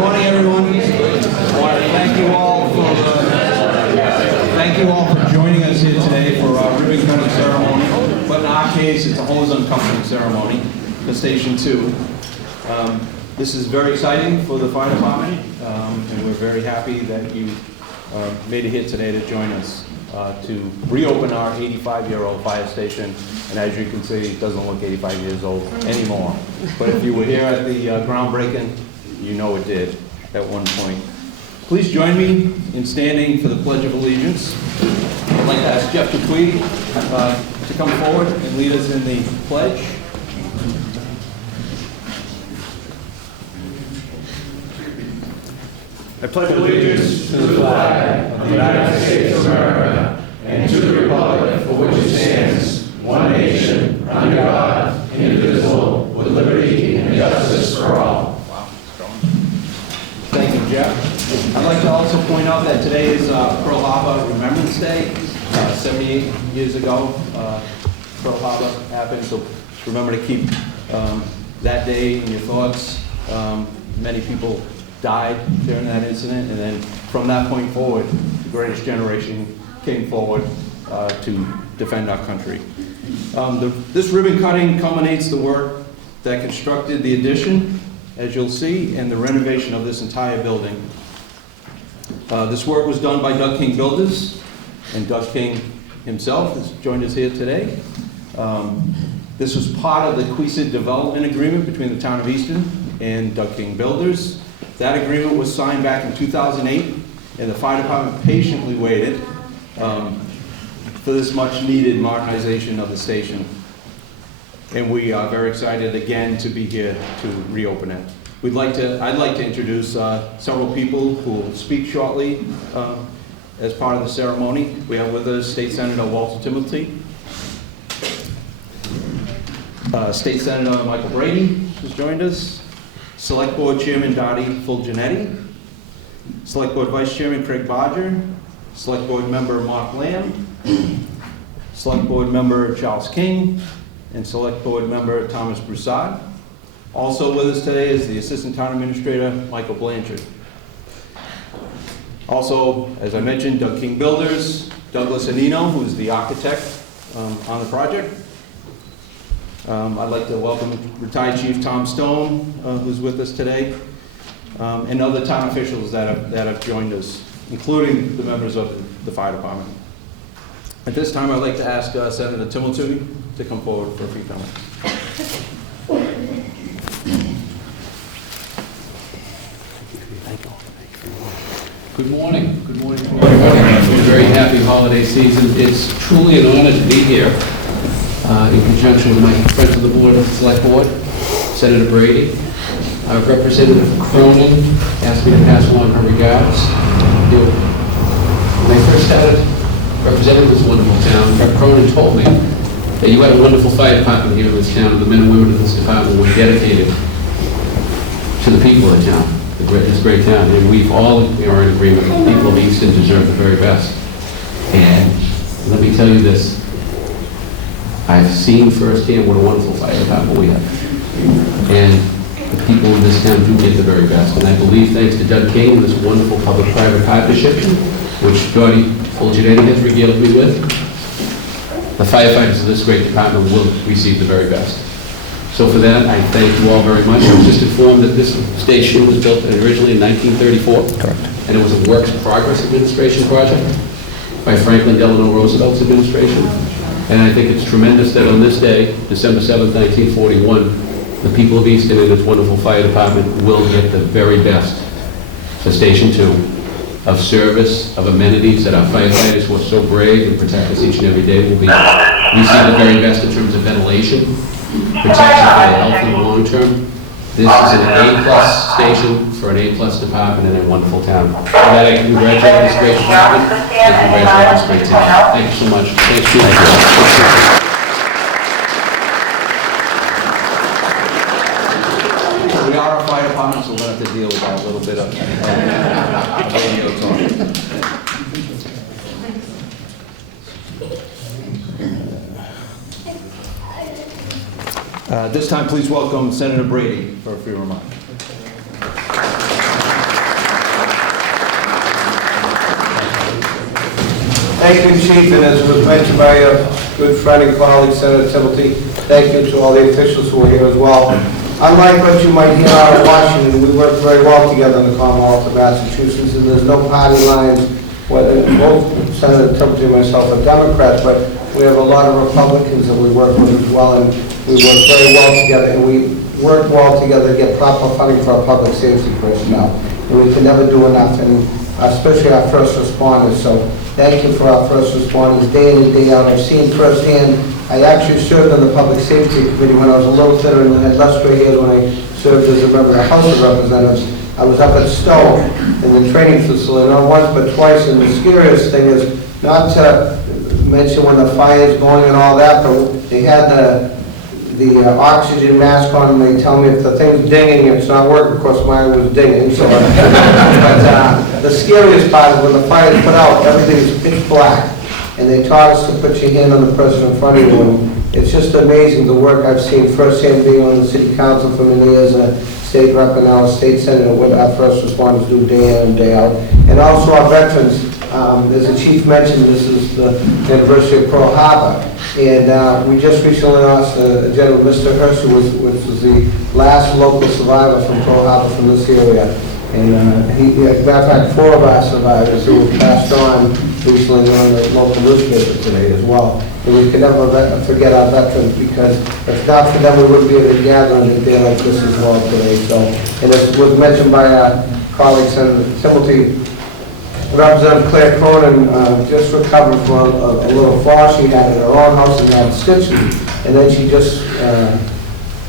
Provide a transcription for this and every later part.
morning, everyone. Thank you all for joining us here today for our ribbon cutting ceremony. But in our case, it's a hose uncoupling ceremony for Station 2. This is very exciting for the fire department, and we're very happy that you made it here today to join us to reopen our 85-year-old fire station. And as you can see, it doesn't look 85 years old anymore. But if you were here at the groundbreaking, you know it did at one point. Please join me in standing for the Pledge of Allegiance. I'd like to ask Jeff Dupuy to come forward and lead us in the pledge. I pledge allegiance to the flag of the United States of America and to the republic for which it stands, one nation, under God, indivisible, with liberty and justice for all. Wow, strong. Thank you, Jeff. I'd like to also point out that today is Pearl Harbor Remembrance Day. 78 years ago, Pearl Harbor happened, so remember to keep that day in your thoughts. Many people died during that incident, and then from that point forward, the greatest generation came forward to defend our country. This ribbon cutting culminates the work that constructed the addition, as you'll see, and the renovation of this entire building. This work was done by Doug King Builders, and Doug King himself has joined us here today. This was part of the Queesid Development Agreement between the town of Easton and Doug King Builders. That agreement was signed back in 2008, and the fire department patiently waited for this much needed modernization of the station. And we are very excited again to be here to reopen it. I'd like to introduce several people who will speak shortly as part of the ceremony. We have with us State Senator Walter Timilty, State Senator Michael Brady has joined us, Select Board Chairman Dottie Fulginiti, Select Board Vice Chairman Craig Bodger, Select Board Member Mark Lamb, Select Board Member Charles King, and Select Board Member Thomas Broussard. Also with us today is the Assistant Town Administrator Michael Blanchard. Also, as I mentioned, Doug King Builders, Douglas Anino, who's the architect on the project. I'd like to welcome retired Chief Tom Stone, who's with us today, and other town officials that have joined us, including the members of the fire department. At this time, I'd like to ask Senator Timilty to come forward for a few comments. Good morning. Good morning. Good morning. A very happy holiday season. It's truly an honor to be here in conjunction with my friends of the board of Select Board, Senator Brady. Representative Cronin asked me to pass along her regards. When I first started representing this wonderful town, Rep. Cronin told me that you had a wonderful fire department here in this town, and the men and women of this department were dedicated to the people of the town. This great town, and we've all are in agreement that the people of Easton deserve the very best. And let me tell you this, I've seen firsthand what a wonderful fire department we have. And the people in this town do get the very best. And I believe, thanks to Doug King and this wonderful public-private partnership, which Dottie Fulginiti has regaled me with, the firefighters of this great department will receive the very best. So for that, I thank you all very much. I was just informed that this station was built originally in 1934. Correct. And it was a Works Progress Administration project by Franklin Delano Roosevelt's administration. And I think it's tremendous that on this day, December 7th, 1941, the people of Easton and its wonderful fire department will get the very best for Station 2 of service, of amenities that our firefighters who are so brave and protect us each and every day will receive the very best in terms of ventilation, protection for the health in the long term. This is an A+ station for an A+ department and a wonderful town. With that, I congratulate this great department and congratulate this great town. Thank you so much. Thank you. We are a fire department, so we'll have to deal with that a little bit of radio talk. This time, please welcome Senator Brady for a few remarks. Thank you, Chief, and as was mentioned by a good friend and colleague, Senator Timilty, thank you to all the officials who are here as well. Unlike what you might hear out of Washington, we work very well together in the Commonwealth of Massachusetts, and there's no party lines, whether both Senator Timilty and myself are Democrats, but we have a lot of Republicans that we work with as well, and we work very well together, and we work well together to get proper funding for our public safety personnel. And we can never do enough, and especially our first responders. So thank you for our first responders day in and day out. I've seen firsthand. I actually served on the Public Safety Committee when I was a little thinner and had less gray hairs when I served as a member of the House of Representatives. I was up at Stowe in the training facility, not once but twice, and the scariest thing is not to mention when the fire is going and all that, but they had the oxygen mask on, and they tell me if the thing's dinging, it's not working. Of course, mine was dinging. So, but the scariest part is when the fire is put out, everything is pitch black, and they taught us to put your hand on the person in front of you. And it's just amazing the work I've seen firsthand being on the city council for many years, a state rep and now a state senator, what our first responders do day in and day out, and also our veterans. As the chief mentioned, this is the anniversary of Pearl Harbor, and we just recently lost a gentleman, Mr. Hershey, which was the last local survivor from Pearl Harbor from this area. And as a matter of fact, 4 of our survivors who were passed on recently on the local newspaper today as well. And we can never forget our veterans, because if not for them, we wouldn't be able to gather on a day like this as well today. So, and as was mentioned by our colleague, Senator Timilty, Representative Claire Cronin just recovered from a little fall she had in her own house and had stitches, and then she just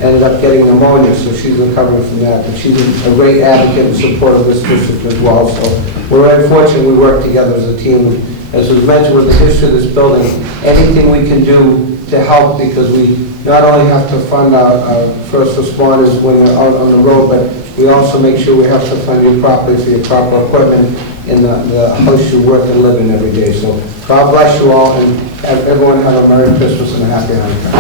ended up getting pneumonia, so she's recovering from that. But she's a great advocate and supporter of this district as well. So we're very fortunate we work together as a team. As was mentioned with the history of this building, anything we can do to help, because we not only have to fund our first responders when they're out on the road, but we also make sure we have to fund you properly for your proper equipment in the house you work and live in every day. So God bless you all, and everyone have a Merry Christmas and a Happy Hanukkah.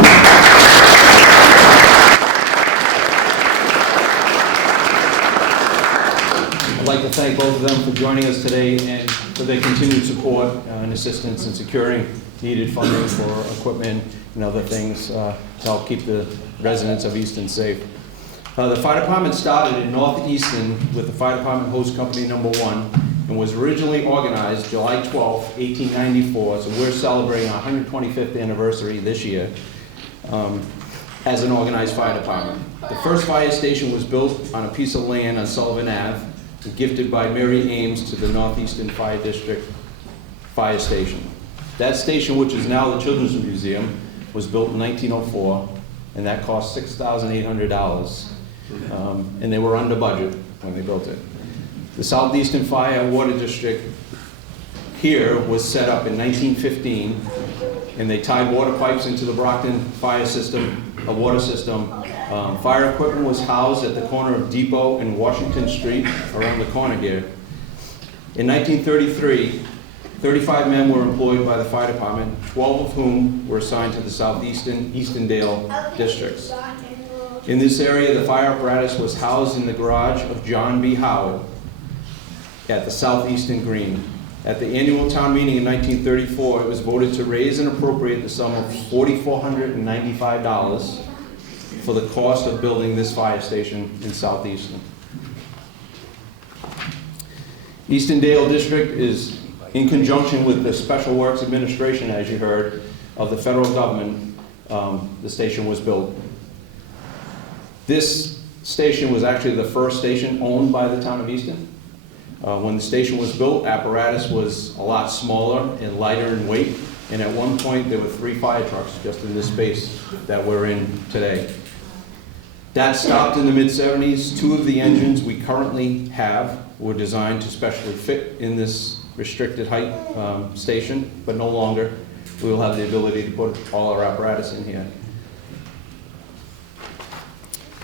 I'd like to thank both of them for joining us today and for their continued support and assistance in securing needed funding for equipment and other things to help keep the residents of Easton safe. The fire department started in North Easton with the Fire Department Hose Company number 1 and was originally organized July 12, 1894, so we're celebrating our 125th anniversary this year as an organized fire department. The first fire station was built on a piece of land on Sullivan Ave, gifted by Mary Ames to the Northeastern Fire District Fire Station. That station, which is now the Children's Museum, was built in 1904, and that cost $6,800. And they were under budget when they built it. The Southeastern Fire and Water District here was set up in 1915, and they tied water pipes into the Brockton fire system, a water system. Fire equipment was housed at the corner of Depot and Washington Street, around the corner here. In 1933, 35 men were employed by the fire department, 12 of whom were assigned to the Southeastern, Eastondale districts. In this area, the fire apparatus was housed in the garage of John B. Howard at the Southeastern Green. At the annual town meeting in 1934, it was voted to raise and appropriate the sum of $4,495 for the cost of building this fire station in Southeastern. Eastondale District is in conjunction with the Special Works Administration, as you heard, of the federal government. The station was built. This station was actually the first station owned by the town of Easton. When the station was built, apparatus was a lot smaller and lighter in weight, and at one point there were 3 fire trucks just in this space that we're in today. That stopped in the mid-70s. 2 of the engines we currently have were designed to specially fit in this restricted height station, but no longer. We will have the ability to put all our apparatus in here.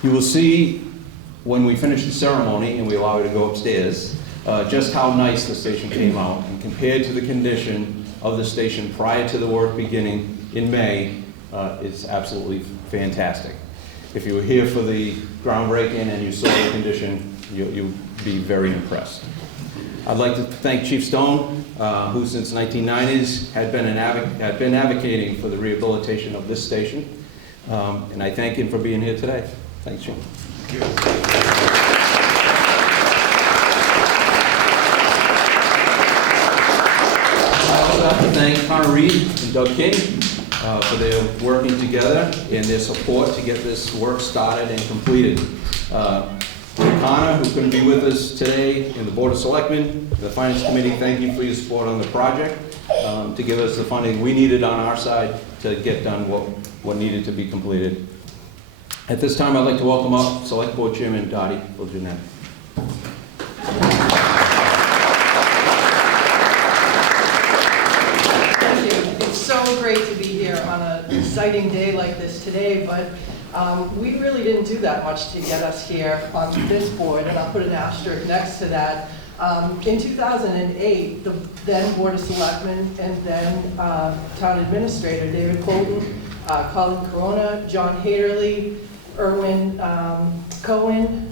You will see when we finish the ceremony and we allow you to go upstairs, just how nice the station came out. And compared to the condition of the station prior to the work beginning in May, it's absolutely fantastic. If you were here for the groundbreaking and you saw the condition, you'll be very impressed. I'd like to thank Chief Stone, who since 1990s had been advocating for the rehabilitation of this station, and I thank him for being here today. Thanks, Jim. I also have to thank Connor Reed and Doug King for their working together and their support to get this work started and completed. Connor, who couldn't be with us today, and the Board of Selectmen, the Finance Committee, thank you for your support on the project, to give us the funding we needed on our side to get done what needed to be completed. At this time, I'd like to welcome up Select Board Chairman Dottie Fulginiti. Thank you. It's so great to be here on an exciting day like this today, but we really didn't do that much to get us here on this board, and I'll put an asterisk next to that. In 2008, the then Board of Selectmen and then Town Administrator David Colton, Colin Corona, John Haderly, Erwin Cohen,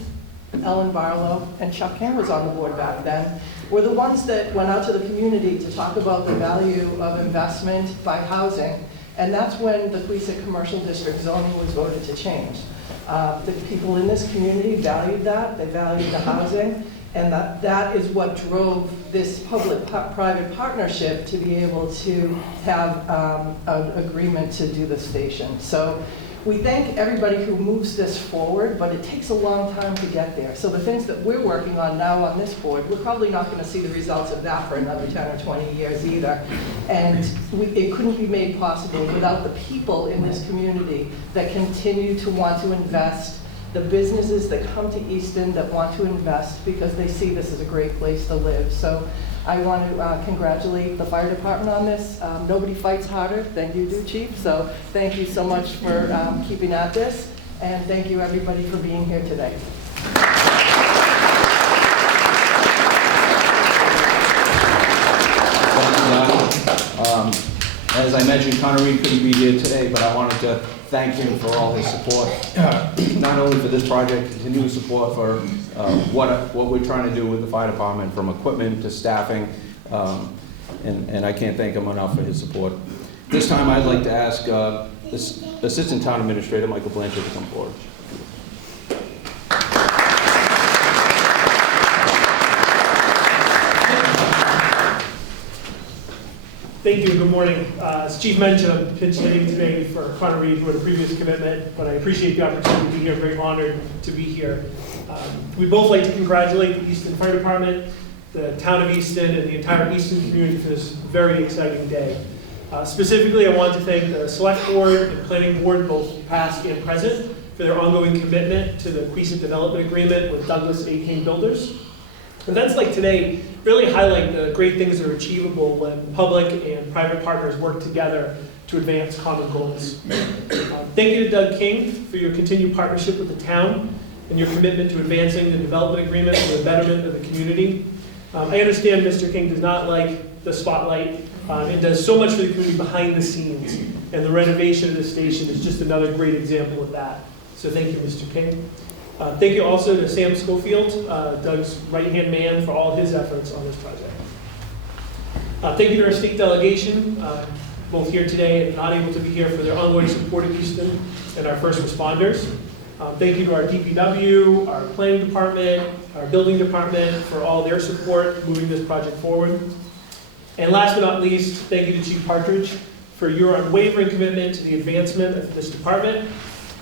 Ellen Barlow, and Chuck King was on the board back then, were the ones that went out to the community to talk about the value of investment by housing. And that's when the Queeset Commercial District zoning was voted to change. The people in this community valued that, they valued the housing, and that is what drove this public-private partnership to be able to have an agreement to do the station. So we thank everybody who moves this forward, but it takes a long time to get there. So the things that we're working on now on this board, we're probably not going to see the results of that for another 10 or 20 years either. And it couldn't be made possible without the people in this community that continue to want to invest, the businesses that come to Easton that want to invest because they see this as a great place to live. So I want to congratulate the fire department on this. Nobody fights harder than you do, Chief. So thank you so much for keeping at this. And thank you, everybody, for being here today. As I mentioned, Connor Reed couldn't be here today, but I wanted to thank him for all his support, not only for this project, continued support for what we're trying to do with the fire department, from equipment to staffing, and I can't thank him enough for his support. This time, I'd like to ask Assistant Town Administrator Michael Blanchard to come forward. Thank you and good morning. As Chief mentioned, I'm pinch hitting today for Connor Reed, who had a previous commitment, but I appreciate the opportunity to be here. Very honored to be here. We'd both like to congratulate the Easton Fire Department, the town of Easton, and the entire Easton community for this very exciting day. Specifically, I want to thank the Select Board and Planning Board, both past and present, for their ongoing commitment to the Queeset Development Agreement with Douglas A. King Builders. Events like today really highlight the great things that are achievable when public and private partners work together to advance common goals. Thank you to Doug King for your continued partnership with the town and your commitment to advancing the development agreement for the betterment of the community. I understand Mr. King does not like the spotlight. It does so much for the community behind the scenes, and the renovation of the station is just another great example of that. So thank you, Mr. King. Thank you also to Sam Schofield, Doug's right-hand man, for all his efforts on this project. Thank you to our state delegation, both here today and not able to be here, for their ongoing support of Easton and our first responders. Thank you to our DPW, our planning department, our building department for all their support moving this project forward. And last but not least, thank you to Chief Partridge for your unwavering commitment to the advancement of this department,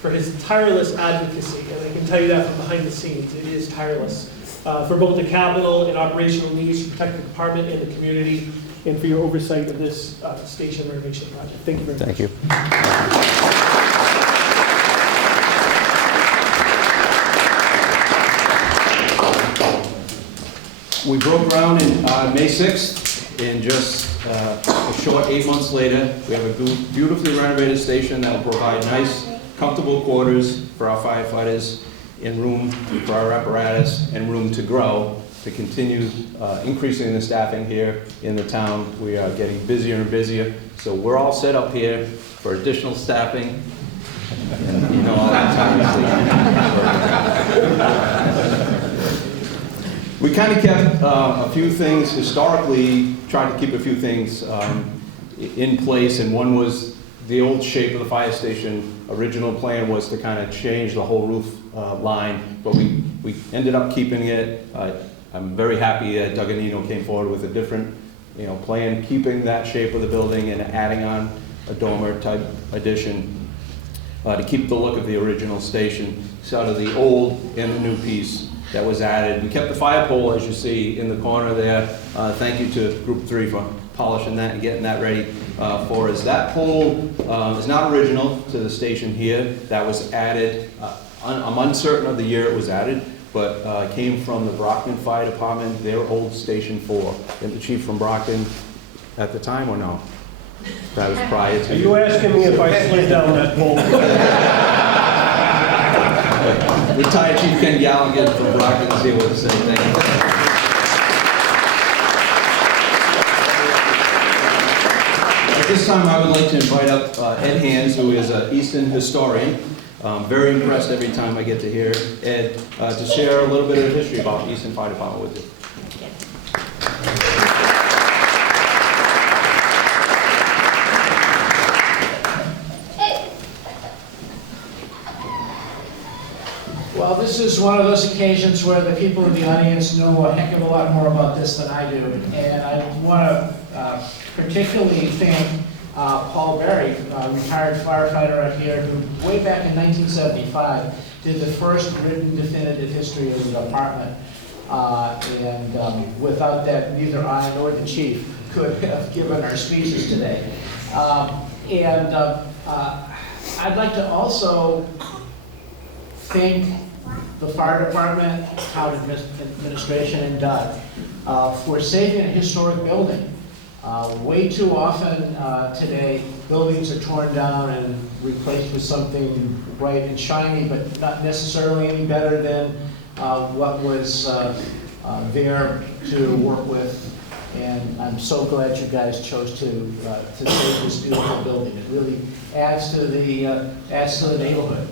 for his tireless advocacy, and I can tell you that from behind the scenes, it is tireless, for both the capital and operational needs to protect the department and the community, and for your oversight of this station renovation project. Thank you very much. Thank you. We broke ground in May 6th, and just a short 8 months later, we have a beautifully renovated station that will provide nice, comfortable quarters for our firefighters, and room for our apparatus, and room to grow, to continue increasing the staffing here in the town. We are getting busier and busier, so we're all set up here for additional staffing. And you know all that time. We kind of kept a few things historically, tried to keep a few things in place, and one was the old shape of the fire station. Original plan was to kind of change the whole roof line, but we ended up keeping it. I'm very happy that Dugganino came forward with a different plan, keeping that shape of the building and adding on a dormer type addition to keep the look of the original station. So out of the old and the new piece that was added. We kept the fire pole, as you see, in the corner there. Thank you to Group 3 for polishing that and getting that ready for us. That pole is not original to the station here. That was added, I'm uncertain of the year it was added, but came from the Brockton Fire Department, their old Station 4. And the chief from Brockton at the time, or no? That was prior to. Are you asking me if I slid down that pole? Retired Chief Ken Gallagher from Brockton is able to say thank you. At this time, I would like to invite up Ed Hands, who is an Easton historian. Very impressed every time I get to hear Ed to share a little bit of history about Easton Fire Department with you. Well, this is one of those occasions where the people in the audience know a heck of a lot more about this than I do. And I want to particularly thank Paul Berry, retired firefighter out here, who way back in 1975 did the first written definitive history of the department. Without that, neither I nor the chief could have given our speeches today. I'd like to also thank the fire department, town administration, and Doug for saving a historic building. Way too often today, buildings are torn down and replaced with something bright and shiny, but not necessarily any better than what was there to work with. And I'm so glad you guys chose to save this beautiful building. It really adds to the neighborhood.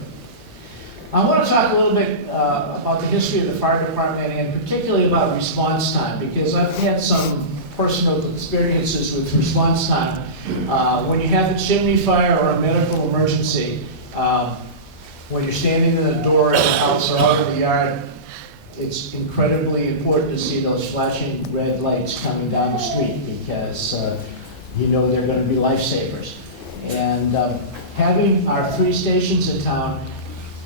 I want to talk a little bit about the history of the fire department and particularly about response time, because I've had some personal experiences with response time. When you have a chimney fire or a medical emergency, when you're standing in the door of the house or out in the yard, it's incredibly important to see those flashing red lights coming down the street because you know they're going to be lifesavers. And having our 3 stations in town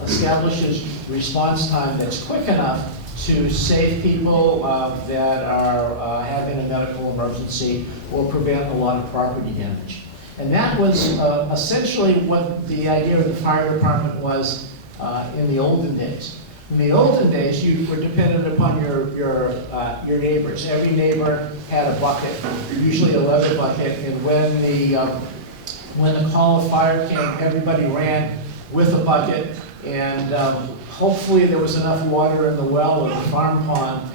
establishes response time that's quick enough to save people that are having a medical emergency or prevent a lot of property damage. And that was essentially what the idea of the fire department was in the olden days. In the olden days, you were dependent upon your neighbors. Every neighbor had a bucket, usually a leather bucket, and when the call of fire came, everybody ran with a bucket. And hopefully there was enough water in the well or the farm pond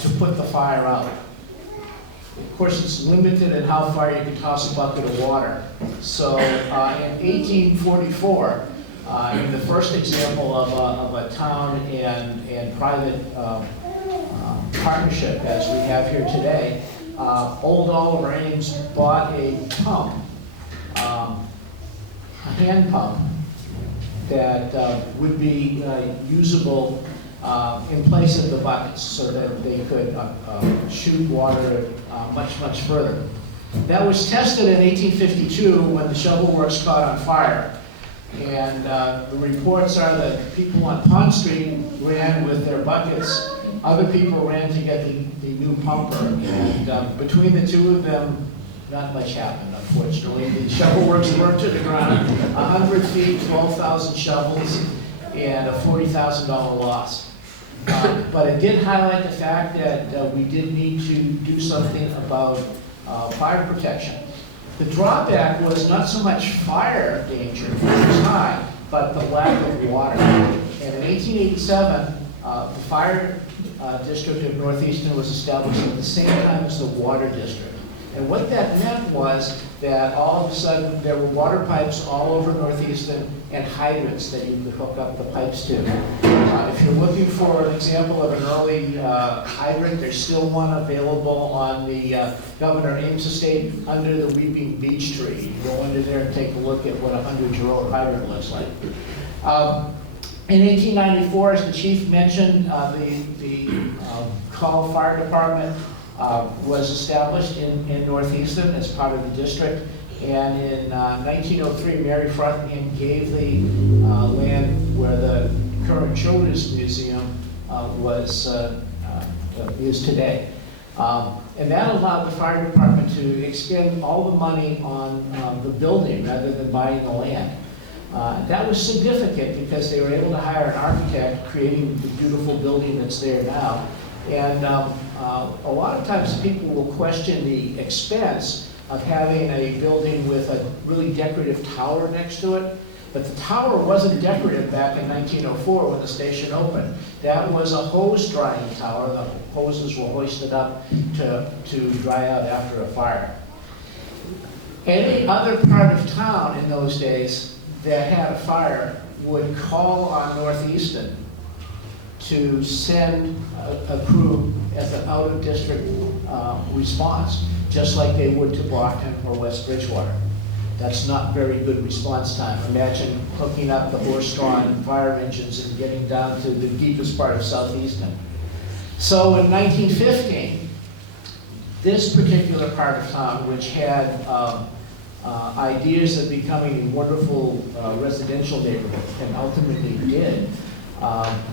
to put the fire out. Of course, it's limited in how far you can toss a bucket of water. So in 1844, in the first example of a town and private partnership as we have here today, Old Oliver Ames bought a pump, a hand pump, that would be usable in place of the buckets so that they could shoot water much further. That was tested in 1852 when the shovel works caught on fire. And the reports are that people on Pond Street ran with their buckets. Other people ran to get the new pumper. And between the two of them, not much happened, unfortunately. The shovel works burned to the ground, 100 feet, 12,000 shovels, and a $40,000 loss. But it did highlight the fact that we did need to do something about fire protection. The drawback was not so much fire danger, which was high, but the lack of water. And in 1887, the fire district of Northeastern was established at the same time as the water district. And what that meant was that all of a sudden, there were water pipes all over Northeastern and hydrants that you could hook up the pipes to. If you're looking for an example of an early hydrant, there's still one available on the Governor Ames Estate under the Weeping Beech Tree. You go under there and take a look at what a 100-year-old hydrant looks like. In 1894, as the chief mentioned, the Call Fire Department was established in Northeastern as part of the district. And in 1903, Mary Frothingham gave the land where the current Children's Museum is today. And that allowed the fire department to expend all the money on the building rather than buying the land. That was significant because they were able to hire an architect, creating the beautiful building that's there now. And a lot of times people will question the expense of having a building with a really decorative tower next to it. But the tower wasn't decorative back in 1904 when the station opened. That was a hose drying tower. The hoses were hoisted up to dry out after a fire. Any other part of town in those days that had a fire would call on Northeastern to send a crew as an out-of-district response, just like they would to Brockton or West Bridgewater. That's not very good response time. Imagine hooking up the horse-drawn fire engines and getting down to the deepest part of Southeastern. So in 1915, this particular part of town, which had ideas of becoming a wonderful residential neighborhood, and ultimately did,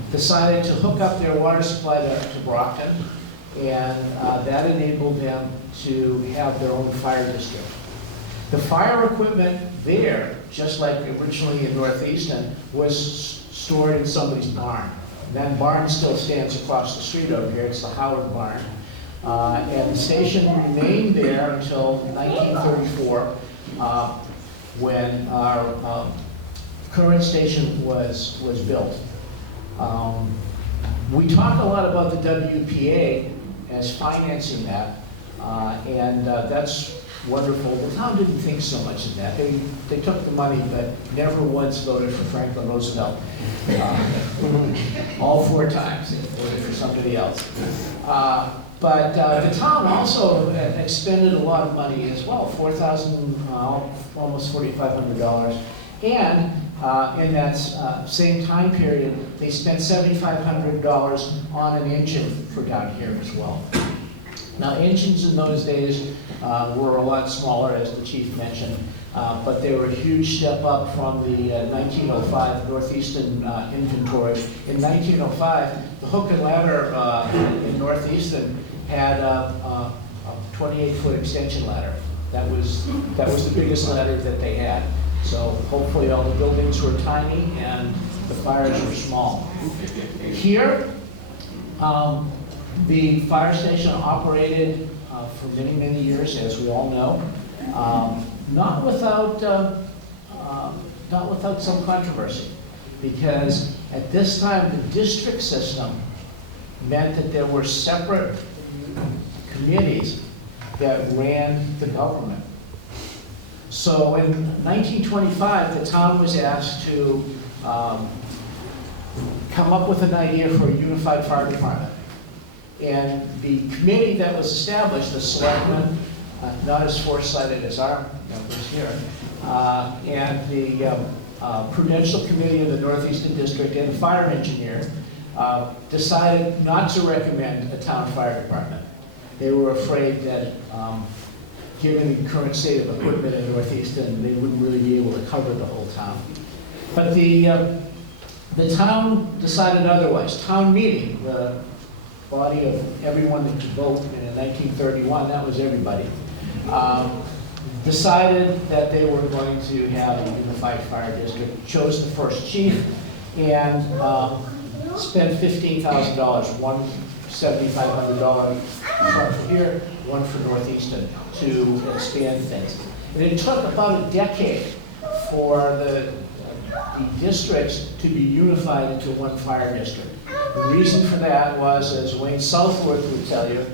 decided to hook up their water supply to Brockton, and that enabled them to have their own fire district. The fire equipment there, just like originally in Northeastern, was stored in somebody's barn. That barn still stands across the street over here. It's the Howard Barn. And the station remained there until 1934, when our current station was built. We talk a lot about the WPA as financing that, and that's wonderful. The town didn't think so much of that. They took the money, but never once voted for Franklin Roosevelt. All 4 times they voted for somebody else. But the town also expended a lot of money as well, almost $4,500. And in that same time period, they spent $7,500 on an engine for down here as well. Now, engines in those days were a lot smaller, as the chief mentioned, but they were a huge step up from the 1905 Northeastern inventory. In 1905, the hook and ladder in Northeastern had a 28-foot extension ladder. That was the biggest ladder that they had. So hopefully all the buildings were tiny and the fires were small. Here, the fire station operated for many, many years, as we all know, not without some controversy, because at this time the district system meant that there were separate committees that ran the government. So in 1925, the town was asked to come up with an idea for a unified fire department. And the committee that was established, the selectmen, not as foresighted as our members here, and the Prudential Committee of the Northeastern District and the fire engineer decided not to recommend a town fire department. They were afraid that given the current state of equipment in Northeastern, they wouldn't really be able to cover the whole town. But the town decided otherwise. Town meeting, the body of everyone that could vote in 1931, that was everybody, decided that they were going to have a unified fire district, chose the first chief, and spent $15,000, one $7,500 for here, one for Northeastern, to expand things. And it took about a decade for the districts to be unified into one fire district. The reason for that was, as Wayne Southworth would tell you,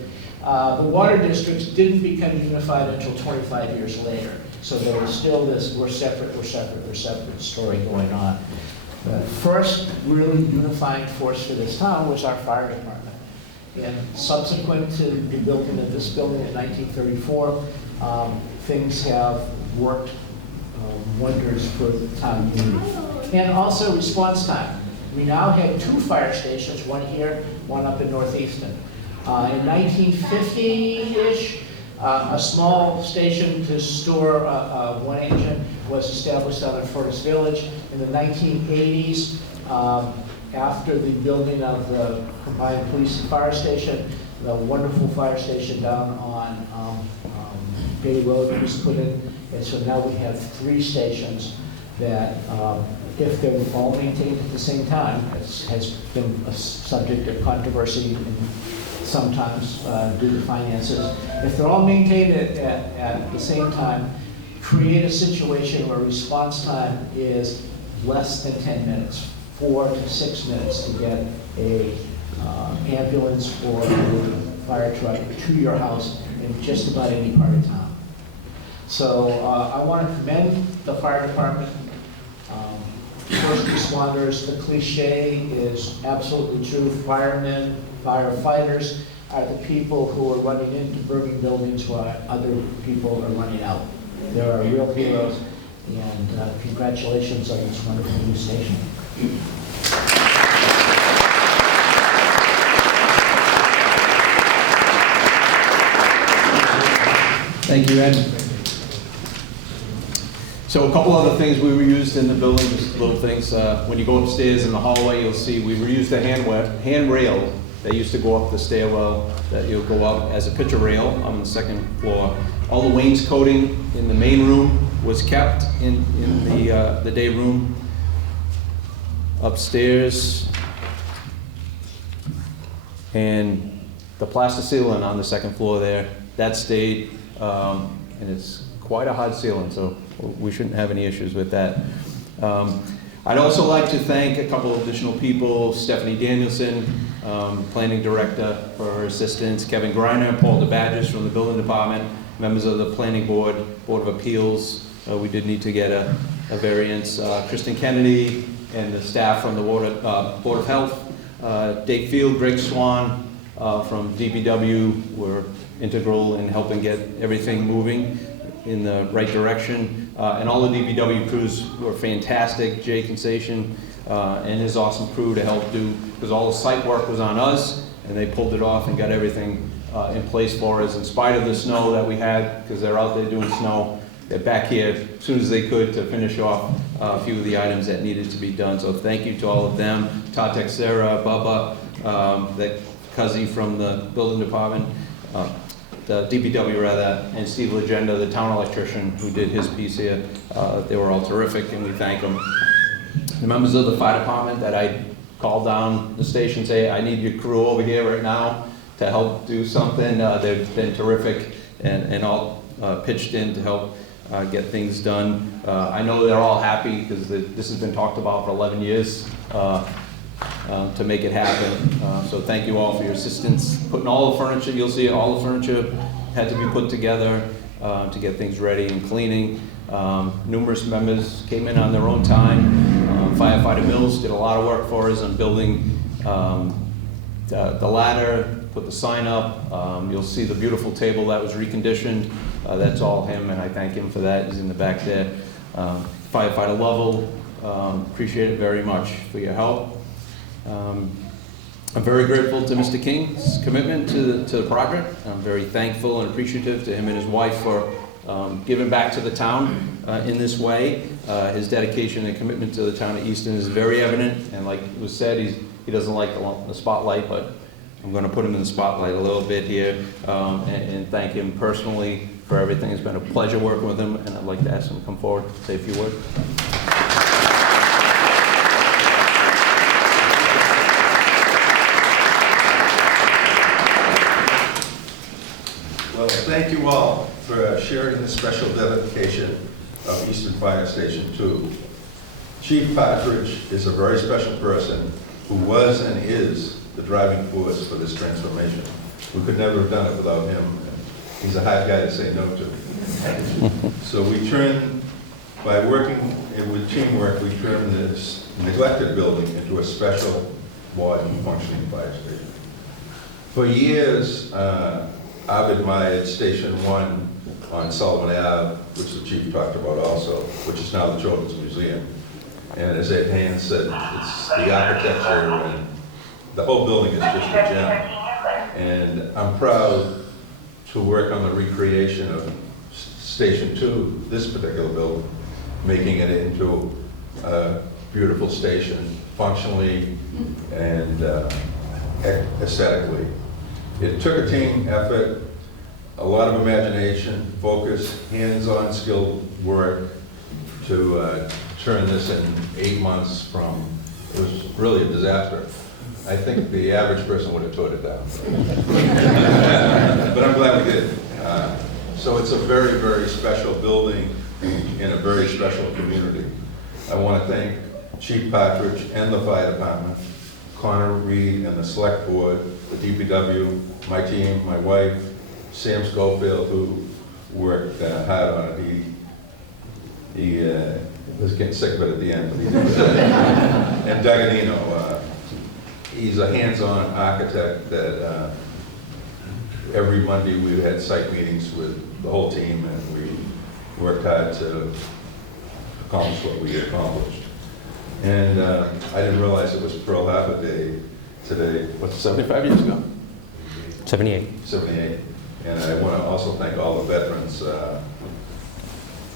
The water districts didn't become unified until 25 years later. So there was still this, we're separate story going on. The first really unifying force for this town was our fire department. And subsequent to the building of this building in 1934, things have worked wonders for the town community. And also response time. We now have 2 fire stations, one here, one up in North Easton. In 1950-ish, a small station to store one engine was established out in Furnace Village. In the 1980s, after the building of the combined police and fire station, the wonderful fire station down on Bay Road was put in. And so now we have 3 stations that, if they're all maintained at the same time, has been a subject of controversy and sometimes due to finances. If they're all maintained at the same time, create a situation where response time is less than 10 minutes, 4 to 6 minutes to get a ambulance or a fire truck to your house in just about any part of town. So I want to commend the fire department, first responders. The cliche is absolutely true. Firemen, firefighters are the people who are running into burning buildings while other people are running out. They are real heroes, and congratulations on this wonderful new station. Thank you, Ed. So a couple other things we reused in the building, just little things. When you go upstairs in the hallway, you'll see we reused a handrail that used to go up the stairwell, that you'll go up as a picture rail on the 2nd floor. All the wainscoting in the main room was kept in the day room. Upstairs, and the plaster ceiling on the 2nd floor there, that stayed, and it's quite a hard ceiling, so we shouldn't have any issues with that. I'd also like to thank a couple of additional people, Stephanie Danielson, Planning Director, for her assistance, Kevin Griner, Paul DeBadges from the Building Department, members of the Planning Board, Board of Appeals. We did need to get a variance. Kristen Kennedy and the staff from the Board of Health, Dave Field, Greg Swan from DPW were integral in helping get everything moving in the right direction. And all the DPW crews were fantastic. Jay Consation and his awesome crew to help do, because all the site work was on us, and they pulled it off and got everything in place for us, in spite of the snow that we had, because they're out there doing snow. They're back here as soon as they could to finish off a few of the items that needed to be done. So thank you to all of them. Tatek, Sarah, Bubba, that Cuzzy from the Building Department, the DPW rather, and Steve Legenda, the town electrician, who did his piece here. They were all terrific, and we thank them. The members of the fire department that I called down the station, say, I need your crew over here right now to help do something. They've been terrific and all pitched in to help get things done. I know they're all happy because this has been talked about for 11 years to make it happen. So thank you all for your assistance. Putting all the furniture, you'll see all the furniture had to be put together to get things ready, and cleaning. Numerous members came in on their own time. Firefighter Mills did a lot of work for us on building the ladder, put the sign up. You'll see the beautiful table that was reconditioned. That's all him, and I thank him for that. He's in the back there. Firefighter Lovell, appreciate it very much for your help. I'm very grateful to Mr. King's commitment to the project. I'm very thankful and appreciative to him and his wife for giving back to the town in this way. His dedication and commitment to the town of Easton is very evident, and like was said, he doesn't like the spotlight, but I'm going to put him in the spotlight a little bit here and thank him personally for everything. It's been a pleasure working with him, and I'd like to ask him to come forward and say a few words. Well, thank you all for sharing the special dedication of Easton Fire Station 2. Chief Partridge is a very special person who was and is the driving force for this transformation. We could never have done it without him. He's a hard guy to say no to. So we by working with teamwork, we turned this neglected building into a special modern functioning fire station. For years, I've admired Station 1 on Sullivan Ave, which the chief talked about also, which is now the Children's Museum. And as Ed Haynes said, it's the architecture and the whole building is just a gem. And I'm proud to work on the recreation of Station 2, this particular building, making it into a beautiful station, functionally and aesthetically. It took a team effort, a lot of imagination, focus, hands-on skilled work to turn this in 8 months from, it was really a disaster. I think the average person would have tore it down. But I'm glad we did. So it's a very, very special building in a very special community. I want to thank Chief Partridge and the fire department, Connor Reed and the select board, the DPW, my team, my wife, Sam Schofield, who worked hard on it. He was getting sick of it at the end. But he did. And Daganino, he's a hands-on architect that every Monday we had site meetings with the whole team, and we worked hard to accomplish what we accomplished. And I didn't realize it was Pearl Harbor Day today. What's 75 years ago. 78. 78. And I want to also thank all the veterans.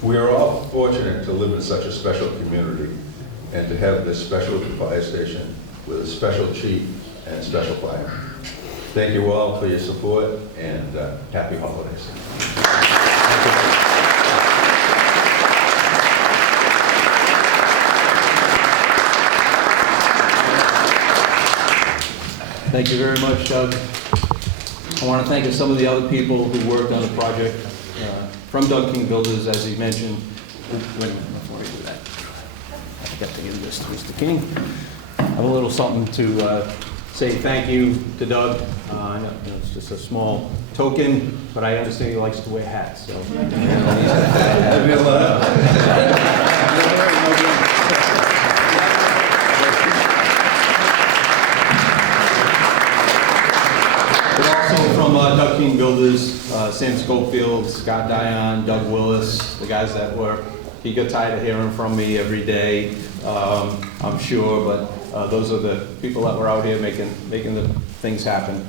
We are all fortunate to live in such a special community and to have this special fire station with a special chief and special fire. Thank you all for your support, and happy holidays. Thank you very much, Doug. I want to thank some of the other people who worked on the project. From Doug King Builders, as he mentioned. Wait a minute, before I do that, I got to give this to Mr. King. I have a little something to say thank you to Doug. I know it's just a small token, but I understand he likes to wear hats, so. From Doug King Builders, Sam Schofield, Scott Dion, Doug Willis, the guys that were, he got tired of hearing from me every day, I'm sure, but those are the people that were out here making the things happen,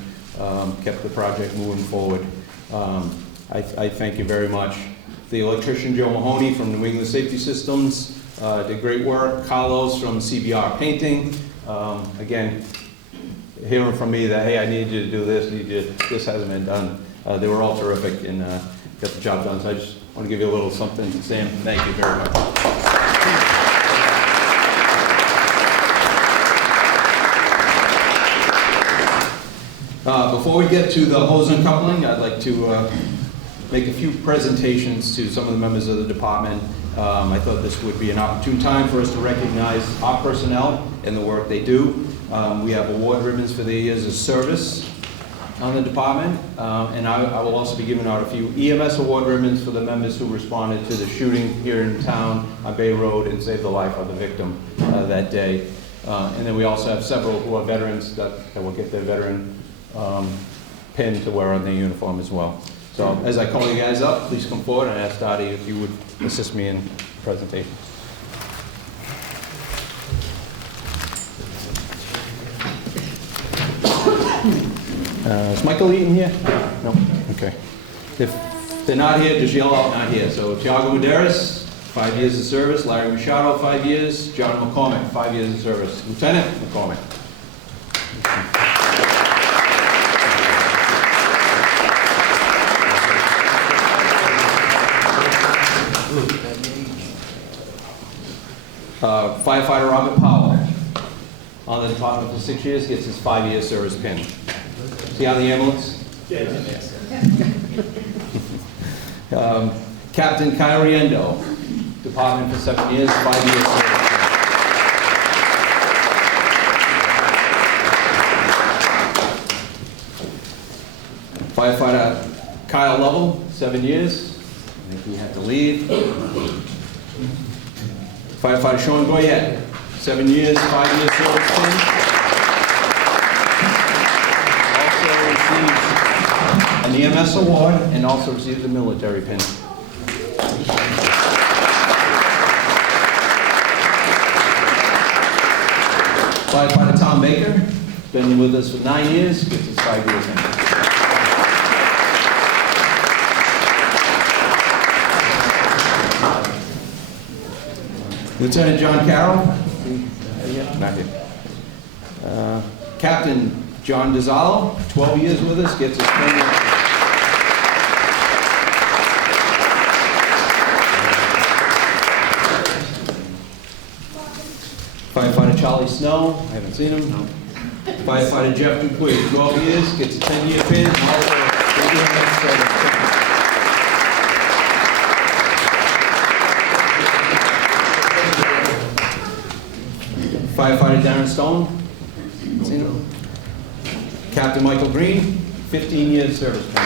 kept the project moving forward. I thank you very much. The electrician Joe Mahoney from New England Safety Systems did great work. Carlos from CBR Painting, again, hearing from me that, hey, I need you to do this, this hasn't been done. They were all terrific and got the job done. So I just want to give you a little something. Sam, thank you very much. Before we get to the hose uncoupling, I'd like to make a few presentations to some of the members of the department. I thought this would be an opportune time for us to recognize our personnel and the work they do. We have award ribbons for their years of service on the department, and I will also be giving out a few EMS award ribbons for the members who responded to the shooting here in town on Bay Road and saved the life of the victim that day. And then we also have several who are veterans that will get their veteran pin to wear on their uniform as well. So as I call you guys up, please come forward, and I ask Dottie if you would assist me in the presentation. Is Michael Eaton here? No? Okay. If they're not here, just yell out, not here. So Tiago Medeiros, 5 years of service. Larry Machado, 5 years. John McCormick, 5 years of service. Lieutenant McCormick. Firefighter Robert Powell, on the department for 6 years, gets his 5-year service pin. Is he on the ambulance? Yes. Captain Kyriendo, department for 7 years, 5-year service Firefighter Kyle Lovell, 7 years. I think he had to leave. Firefighter Sean Goyette, 7 years, 5 years service pin. Also received an EMS award and also received the military pin. Firefighter Tom Baker, been with us for 9 years, gets his 5 years in. Lieutenant John Carroll, back here. Captain John DiZallo, 12 years with us, gets his 10 years. Firefighter Charlie Snow, I haven't seen him. No. Firefighter Jeff Dupuy, 12 years, gets a 10-year pin. And also, Firefighter Darren Stone, seen him. Captain Michael Green, 15 years service pin.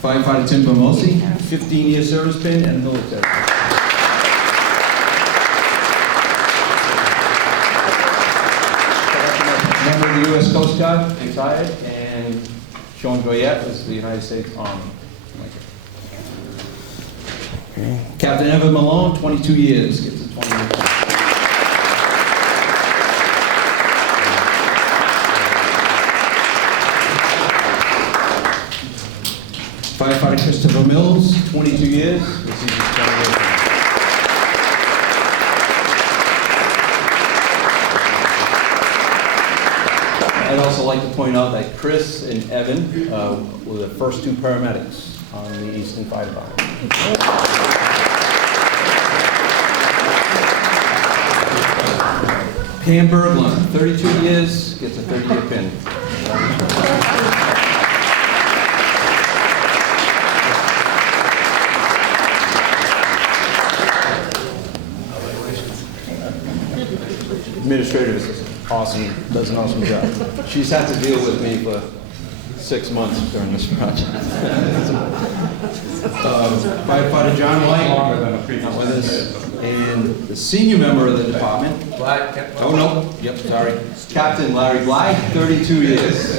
Firefighter Tim Bamosi, 15-year service pin and military. Member of the U.S. Coast Guard, retired, and Sean Goyette was the United States Army. Captain Evan Malone, 22 years, gets a 20-year pin. Firefighter Christopher Mills, 22 years, receives his 20-year pin. I'd also like to point out that Chris and Evan were the first 2 paramedics on the Easton Fire Department. Pam Berglund, 32 years, gets a 30-year pin. Administrative assistant, awesome, does an awesome job. She's had to deal with me for 6 months during this project. Firefighter John White, not with us, and the senior member of the department. Oh no, yep, sorry. Captain Larry Bly, 32 years.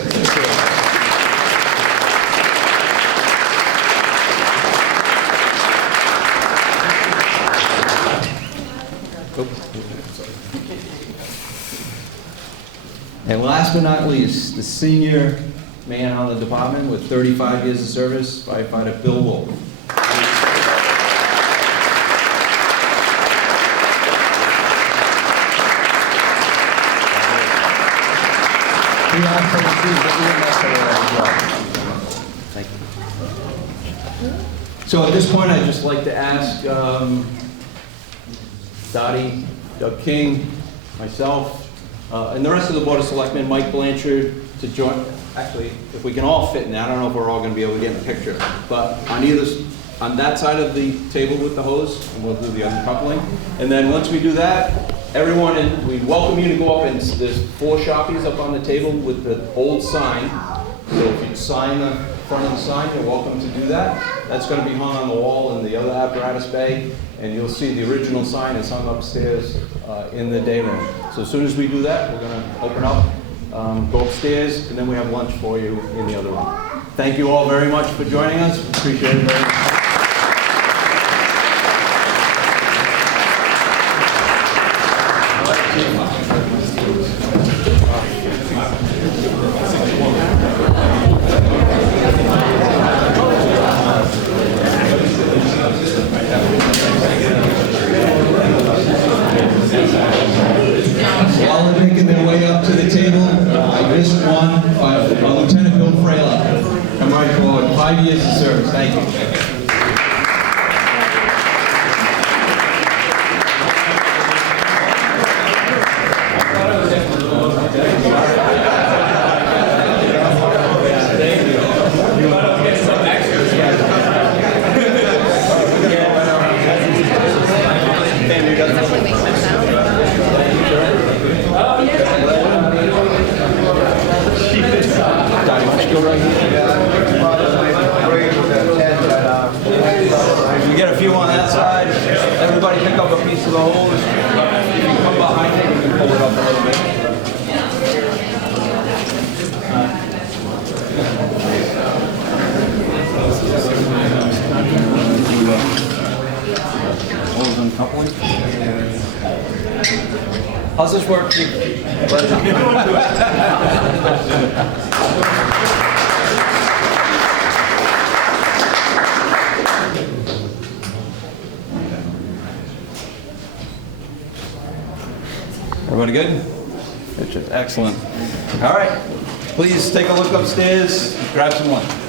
And last but not least, the senior man on the department with 35 years of service, Firefighter Bill Wolf. Thank you. So at this point, I'd just like to ask Dottie, Doug King, myself, and the rest of the Board of Selectmen, Mike Blanchard, to join. Actually, if we can all fit in there, I don't know if we're all going to be able to get in the picture, but on that side of the table with the hose, and we'll do the uncoupling. And then once we do that, everyone, we welcome you to go up, and there's 4 Sharpies up on the table with the old sign. So if you sign the front of the sign, you're welcome to do that. That's going to be hung on the wall in the other apparatus bay, and you'll see the original sign is hung upstairs in the day room. So as soon as we do that, we're going to open up, go upstairs, and then we have lunch for you in the other room. Thank you all very much for joining us. Appreciate it very much. While they're making their way up to the table, I missed one, Lieutenant Bill Frayla. Come right forward, 5 years of service, thank you. go right here. We get a few on that side. Everybody pick up a piece of the hose. If you come behind it, we can pull it up a little bit. Hose uncoupling. How's this work, Chief? Everybody good? Excellent. All right, please take a look upstairs, grab some lunch.